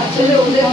আসলে ওদের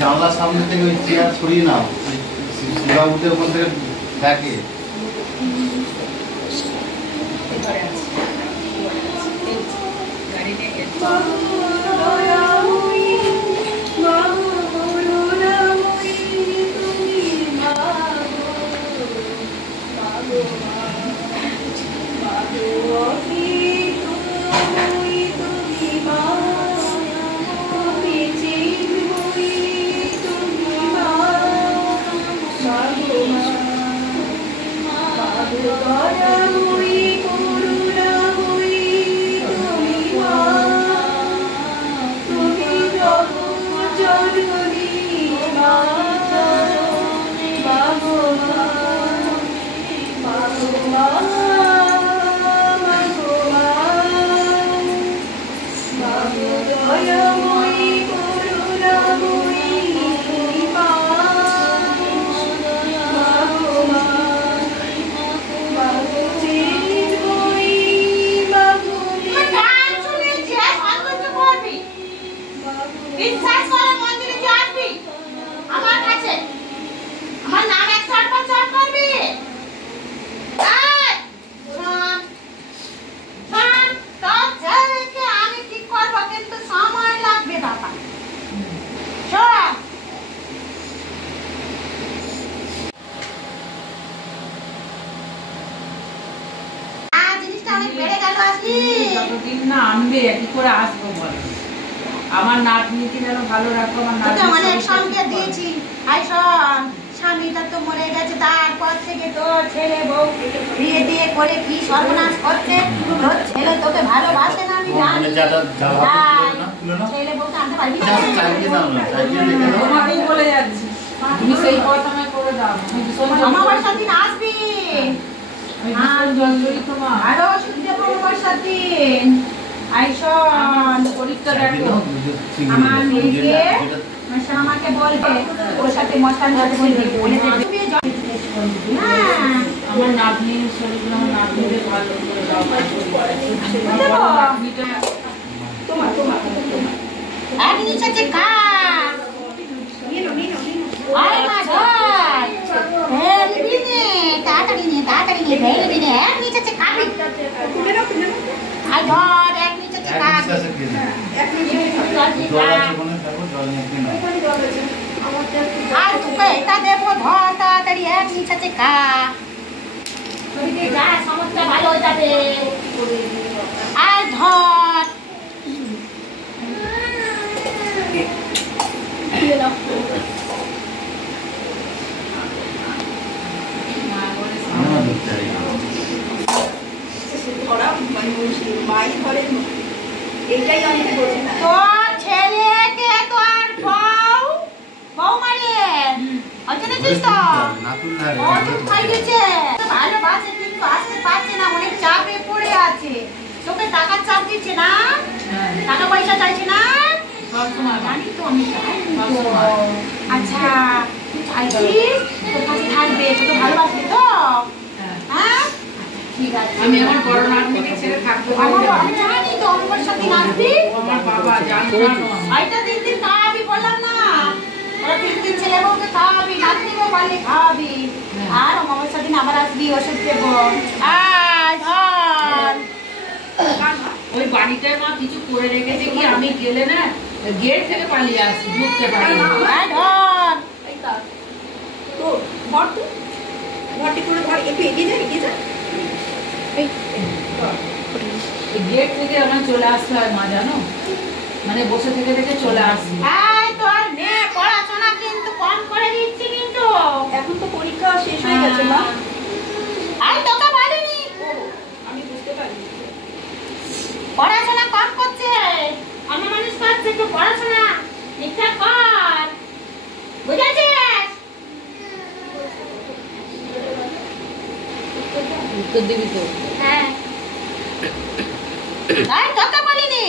জানলার সামনে থেকে ওই চেয়ার সরিয়ে নাও, শিবা উঠে ওখান থেকে দেখে। যতদিন না আনবে কি করে আসবো বল? আমার নাতনিকে যেন ভালো রাখো। আমার নাতনি অনেক সঙ্গে দিয়েছি। আইসন স্বামীটা তো মরে গেছে, তারপর থেকে তোর ছেলে বউ বিয়ে দিয়ে করে কি সর্বনাশ করছে। তোর ছেলে তোকে ভালোবাসে না, আমি জানি। ছেলে বউকে আনতে পারবি না, তোমাকেই বলে যাচ্ছি। তুমি সেই কথা আমায় করে দাও। আমার বাসার দিন আসবি, আরো অসুবিধা পড়বো বাসার দিন। আইসন শরীরটা দেখো। আমার মেয়েকে আমাকে বলবে, ওর সাথে মশার সাথে বলে দেবে। আমার নাতনির শরীর, আমার নাতনিদের ভালো করে দাও। এক নিচে খা। তাড়াতাড়ি নে, তাড়াতাড়ি নে, ভেলবি নে। এক নিচে খাবি। আর ধর এক নিচে খা। আর তোকে এটা দেবো, ধর তাড়াতাড়ি এক নিচে খা। শরীরে যা সমস্যা ভালো হয়ে যাবে। আর ধর তোর ছেলেকে তোর বউ মারে অচেনেছিস তো, খাই গেছে। ভালোবাসে কিন্তু আসতে পারছে না, অনেক চাপে পড়ে আছে। তোকে টাকার চাপ দিচ্ছে না, টাকা পয়সা চাইছে না। জানি তো আমি আচ্ছা তুই চাইছিস, তোর কাছে থাকবে, তোকে ভালোবাসবে তো? হ্যাঁ ঠিক আছে। আমি আমার বড় নাতনিকে ছেড়ে থাকতে পারবো না। আমি জানি তো আমার সাথে নাচবি। আমার বাবা জানো না, আইটা দিন দিন খাবি বললাম না। ওরা তিন ছেলে বউকে খাওয়াবি, নাতনিকেও পারলে খাওয়াবি। আর অমাবস্যা দিন আবার আসবি, ওষুধ দেবো। আয় ধর। ওই বাড়িটায় মা কিছু করে রেখেছে কি, আমি গেলে না গেট থেকে পালিয়ে আসি, ঢুকতে পারি না। আয় ধর। তো ধর তো, ঘরটি করে ধর, একটু এগিয়ে যা, এগিয়ে যা। গেট থেকে আমার চলে আসতে হয় মা, জানো, মানে বসে থেকে থেকে চলে আসি। আয় তোর মেয়ে পড়াশোনা কিন্তু কম করে দিচ্ছি কিন্তু। এখন তো পরীক্ষা শেষ হয়ে গেছে মা। আয় তোকে বলিনি, ও, আমি বুঝতে পারি। পড়াশোনা কম করছে, অন্য মানুষ করছে, একটু পড়াশোনা ঠিকঠাক কর, বুঝেছিস? উত্তর দিবি তো? হ্যাঁ। আয় তোকে বলিনি।